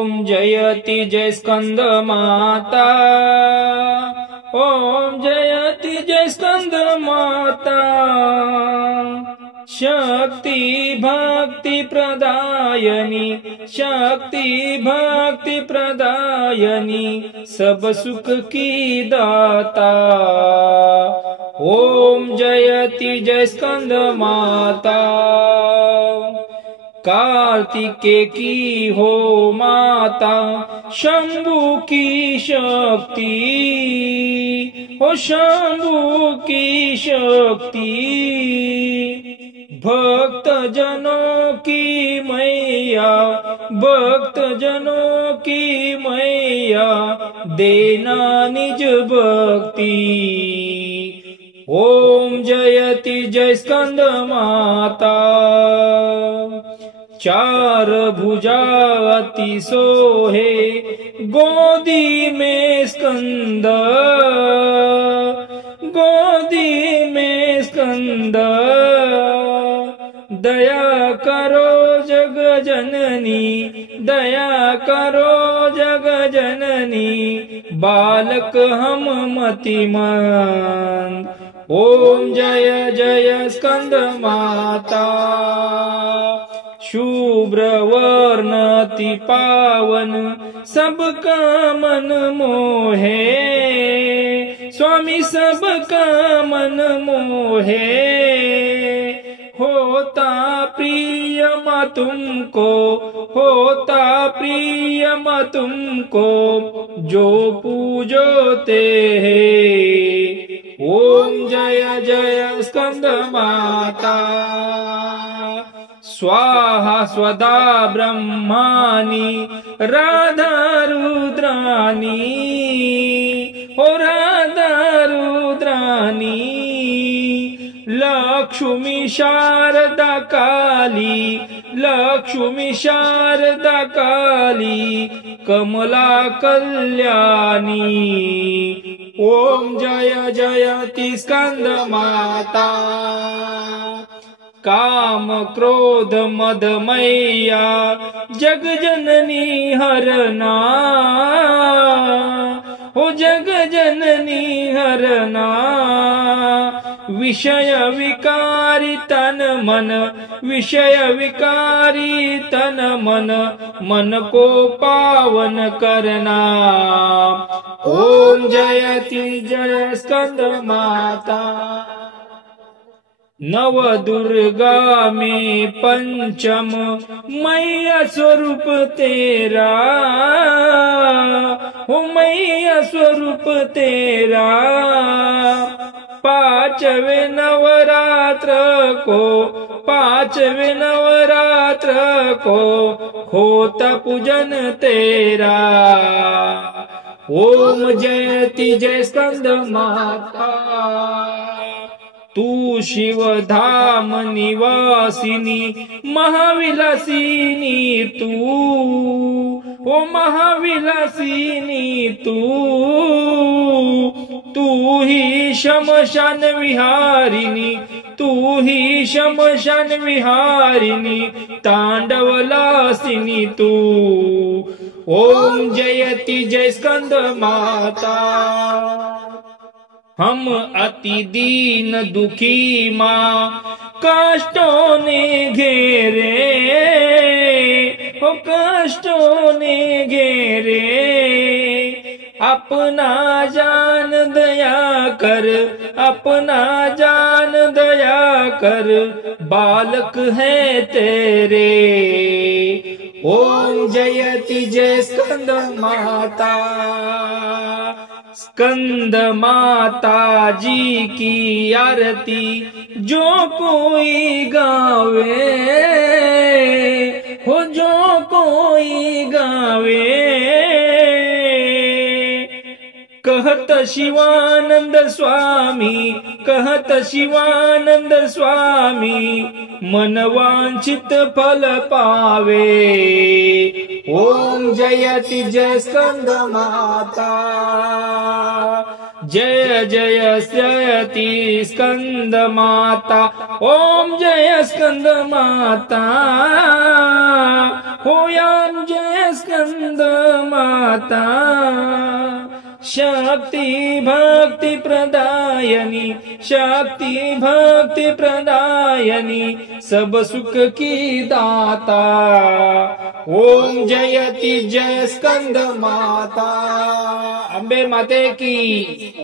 ॐ जयति जय स्कंद माता। ॐ जयति जय स्कंद माता। शक्ति भक्ति प्रदायनी, शक्ति भक्ति प्रदायनी, सब सुख की दाता। ॐ जयति जय स्कंद माता। कार्तिके की हो माता, शंभु की शक्ति, हो शंभु की शक्ति। भक्त जनों की मैया, भक्त जनों की मैया, देना निज भक्ति। ॐ जयति जय स्कंद माता। चार भुजा अति सोहे, गोदी में स्कंद, गोदी में स्कंद। दया करो जग जननी, दया करो जग जननी, बालक हम मतिमंद। ॐ जय जय स्कंद माता। शुभ्र वर्ण अति पावन, सबका मन मोहे, स्वामी सबका मन मोहे। होता प्रिय म तुमको, होता प्रिय म तुमको, जो पूजोते हैं। ॐ जय जय स्कंद माता। स्वाहा स्वधा ब्रह्माणी, राधा रुद्राणी, ओ राधा रुद्राणी। लक्ष्मी शारदा काली, लक्ष्मी शारदा काली, कमला कल्याणी। ॐ जय जयति स्कंद माता। काम क्रोध मद मैया, जग जननी हरना, हो जग जननी हरना। विषय विकारी तन मन, विषय विकारी तन मन, मन को पावन करना। ॐ जयति जय स्कंद माता। नव दुर्गा में पंचम, मैया स्वरूप तेरा, हो मैया स्वरूप तेरा। पांचवे नवरात्र को, पांचवे नवरात्र को, होता पूजन तेरा। ॐ जयति जय स्कंद माता। तू शिव धाम निवासिनी, महाविलासिनी तू, ओ महाविलासिनी तू। तू ही शमशान विहारिणी, तू ही शमशान विहारिणी, तांडवलासिनी तू। ॐ जयति जय स्कंद माता। हम अति दीन दुखी माँ, कष्टों ने घेरे, हो कष्टों ने घेरे। अपना जान दया कर, अपना जान दया कर, बालक है तेरे। ॐ जयति जय स्कंद माता। स्कंद माता जी की आरती जो कोई गावे, हो जो कोई गावे। कहत शिवानंद स्वामी, कहत शिवानंद स्वामी, मन वांछित फल पावे। ॐ जयति जय स्कंद माता। जय जय जयति स्कंद माता। ॐ जय स्कंद माता। होयाम जय स्कंद माता, शक्ति भक्ति प्रदायनी, शक्ति भक्ति प्रदायनी, सब सुख की दाता। ओम जयति जय स्कंद माता। अंबे माते की।